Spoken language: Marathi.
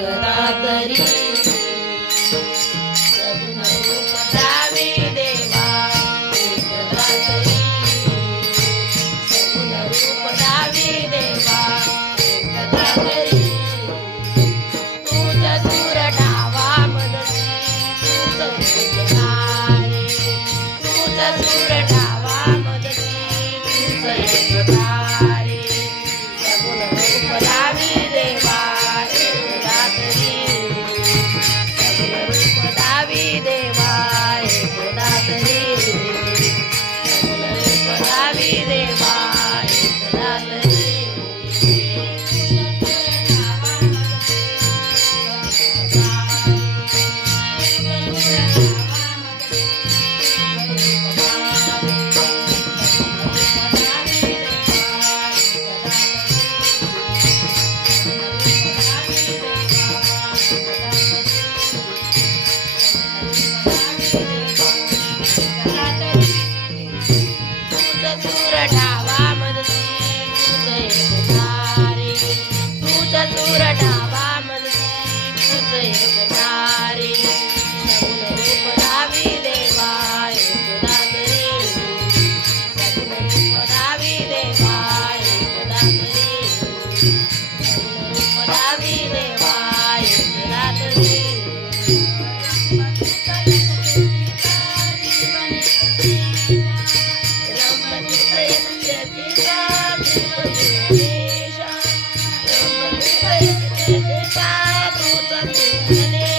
एकदा तरी सगुण रूप द्यावे देवा एकदा तरी सगुण रूप द्यावे देवा एकदा तरी तुझ दूर ठावा मदती तुझ एकतारे तुझ दूर ठावा मदती तुझ एकतारे सगुण रूप द्यावे देवा एकदा तरी सगुण रूप द्यावे देवा एकदा तरी सगुण रूप द्यावे देवा एकदा तरी दूर ठावा मदती तुझ एकतारे तुझ दूर ठावा मदती तुझ एकतारे सगुण रूप द्यावे देवा एकदा तरी सगुण रूप द्यावे देवा एकदा तरी सगुण रूप द्यावे देवा एकदा तरी Thank you.